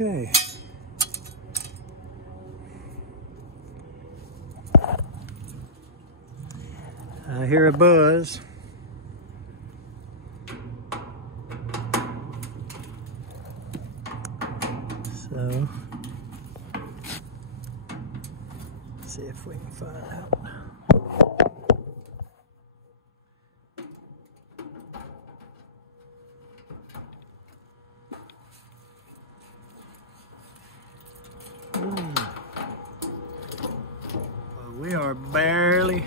Okay. I hear a buzz. So, let's see if we can find out. Well, we are barely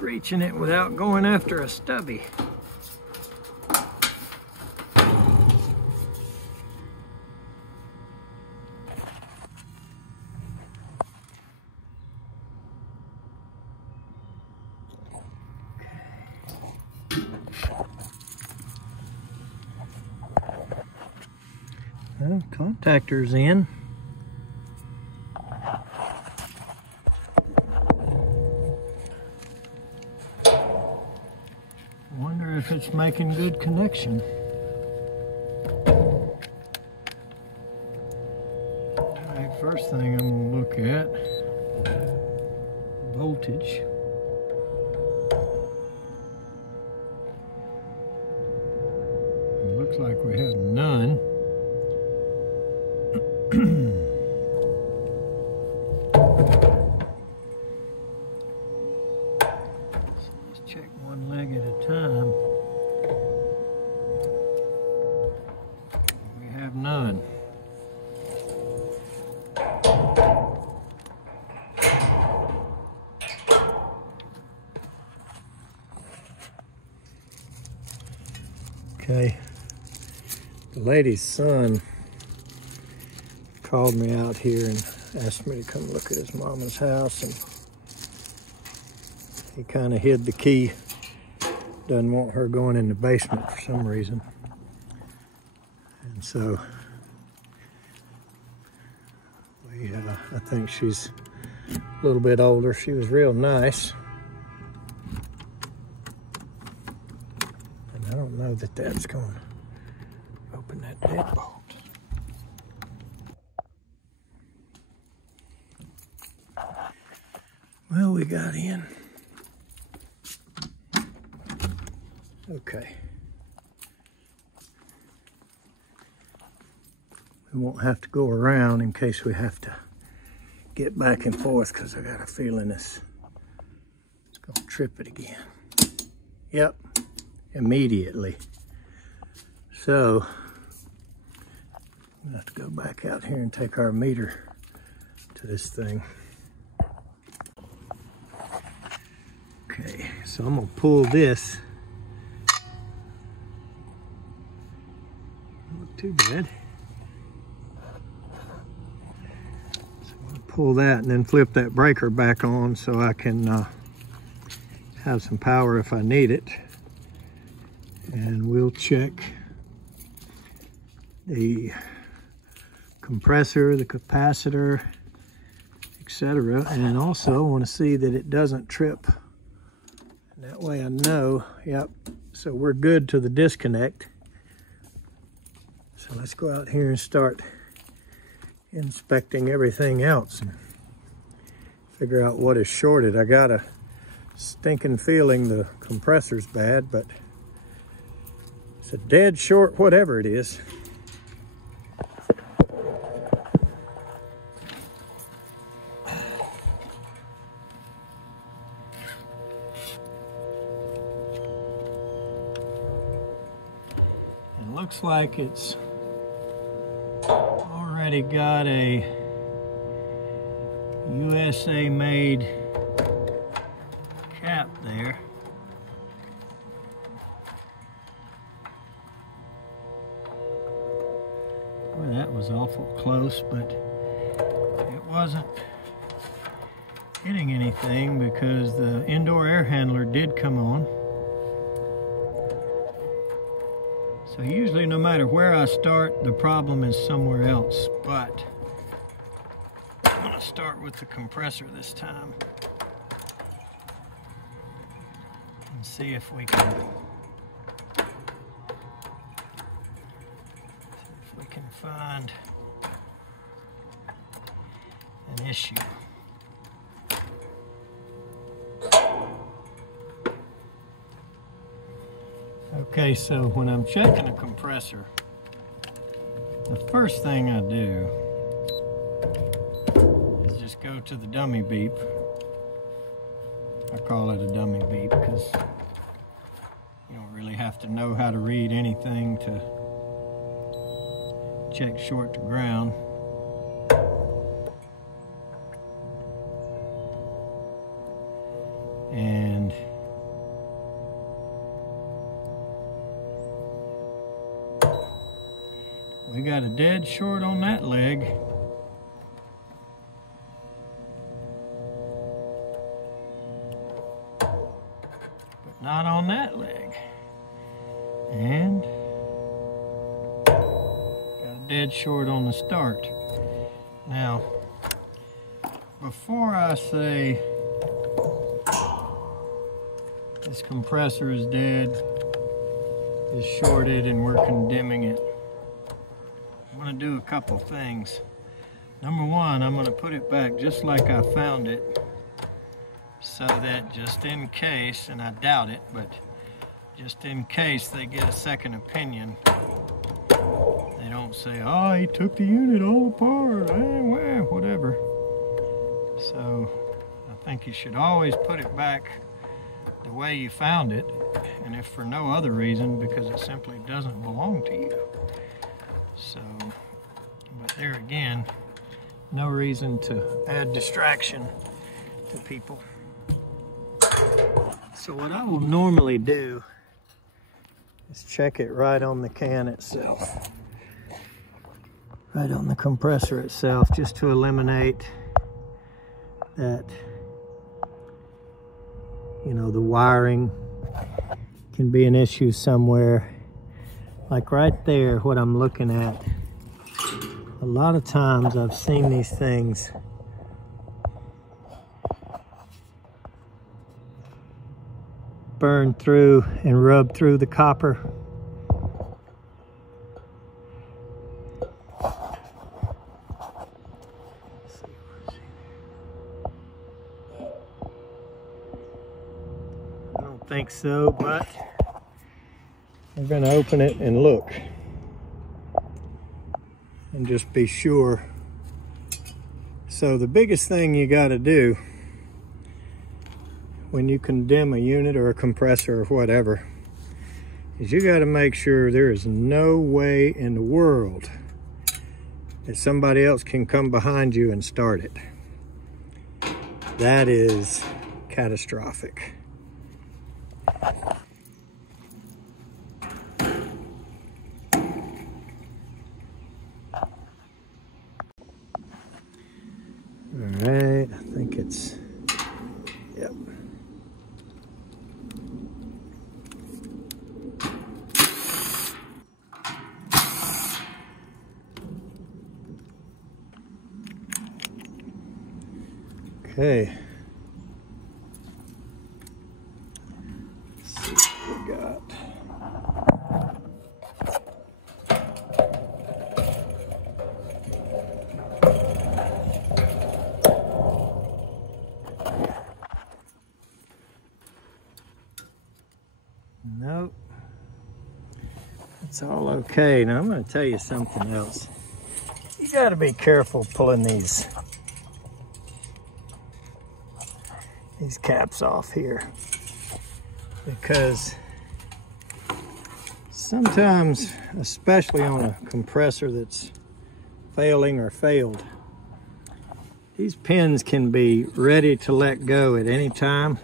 reaching it without going after a stubby. Well, contactor's in. Wonder if it's making good connection. Alright, first thing I'm gonna look at, voltage. It looks like we have none. Let's check one leg at a time. We have none. Okay, the lady's son called me out here and asked me to come look at his mama's house, and he kind of hid the key. Doesn't want her going in the basement for some reason. And so I think she's a little bit older. She was real nice. And I don't know that that's going to open that deadbolt. Well, we got in. Okay. We won't have to go around in case we have to get back and forth, because I got a feeling it's going to trip it again. Yep, immediately. So, we'll have to go back out here and take our meter to this thing. Okay, so I'm gonna pull this. Not too bad. So I'm gonna pull that and then flip that breaker back on so I can have some power if I need it. And we'll check the compressor, the capacitor, etc. And also I want to see that it doesn't trip. That way I know, yep, so we're good to the disconnect. So let's go out here and start inspecting everything else and figure out what is shorted. I got a stinking feeling the compressor's bad, but it's a dead short whatever it is. Looks like it's already got a USA made cap there. Boy, that was awful close, but it wasn't hitting anything because the indoor air handler did come on. So usually no matter where I start, the problem is somewhere else, but I'm gonna start with the compressor this time and see if we can find an issue. Okay, so when I'm checking a compressor, the first thing I do is just go to the dummy beep. I call it a dummy beep because you don't really have to know how to read anything to check short to ground. And we got a dead short on that leg. But not on that leg. And got a dead short on the start. Now, before I say this compressor is dead, is shorted, and we're condemning it, I'm going to do a couple things. Number one, I'm going to put it back just like I found it, so that just in case, and I doubt it, but just in case they get a second opinion, they don't say, oh, he took the unit all apart, well, whatever. So I think you should always put it back the way you found it, and if for no other reason, because it simply doesn't belong to you. So, but there again, no reason to add distraction to people. So what I will normally do is check it right on the can itself, right on the compressor itself, just to eliminate that, you know, the wiring can be an issue somewhere. Like right there, what I'm looking at, a lot of times I've seen these things burn through and rub through the copper. I don't think so, but I'm going to open it and look and just be sure. So the biggest thing you got to do when you condemn a unit or a compressor or whatever is you got to make sure there is no way in the world that somebody else can come behind you and start it. That is catastrophic. All right, I think it's, yep. Okay. Let's see what we got. Nope. It's all okay. Now I'm going to tell you something else. You got to be careful pulling these caps off here, because sometimes, especially on a compressor that's failing or failed, these pins can be ready to let go at any time.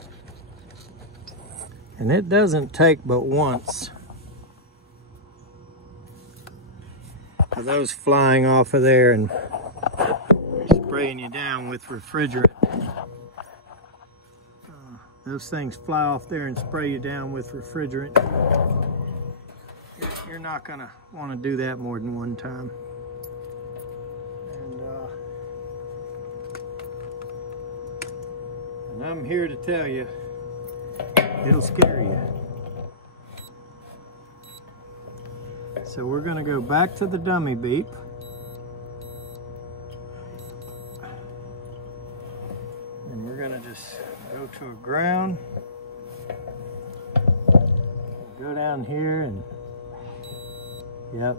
And it doesn't take but once of those flying off of there and spraying you down with refrigerant. Those things fly off there and spray you down with refrigerant. You're not gonna want to do that more than one time. And I'm here to tell you, it'll scare you. So we're gonna go back to the dummy beep. to a ground. Go down here and, yep.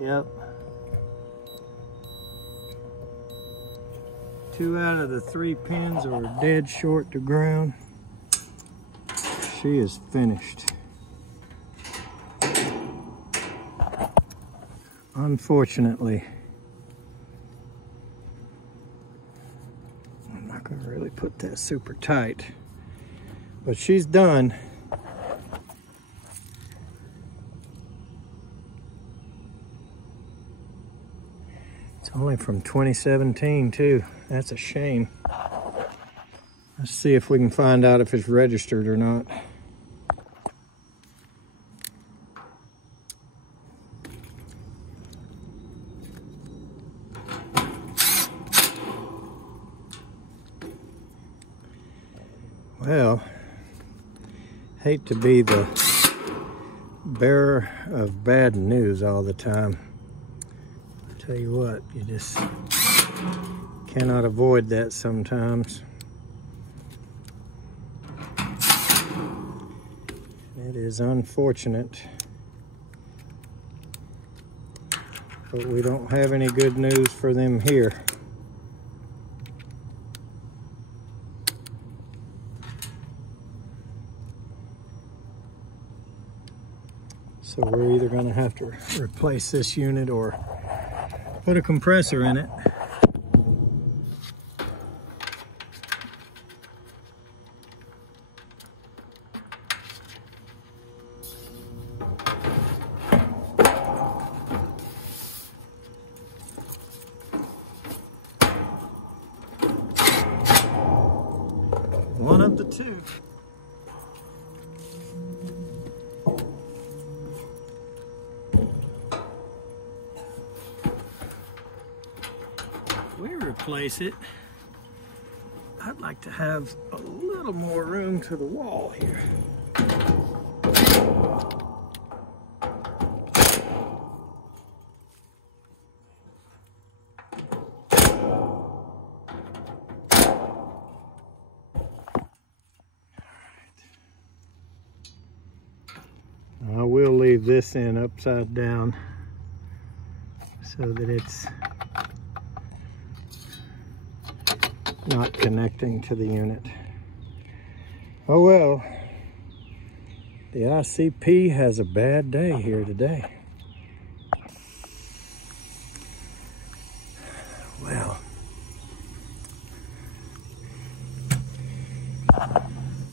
Yep. 2 out of the 3 pins are dead short to ground. She is finished. Unfortunately, I'm not going to really put that super tight, but she's done. It's only from 2017 too. That's a shame. Let's see if we can find out if it's registered or not. Well, hate to be the bearer of bad news all the time. I tell you what, you just cannot avoid that sometimes. It is unfortunate, but we don't have any good news for them here. So we're either going to have to replace this unit or put a compressor in it. One of the two. We replace it. I'd like to have a little more room to the wall here. I will leave this in upside down so that it's not connecting to the unit. Oh well, the ICP has a bad day here today. Well,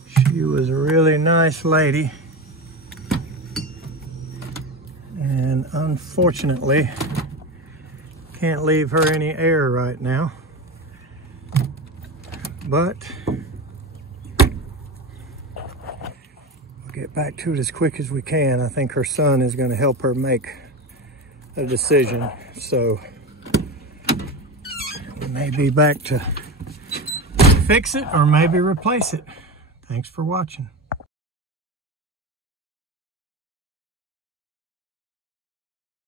she was a really nice lady, and unfortunately can't leave her any air right now. But we'll get back to it as quick as we can. I think her son is going to help her make a decision. So we may be back to fix it or maybe replace it. Thanks for watching.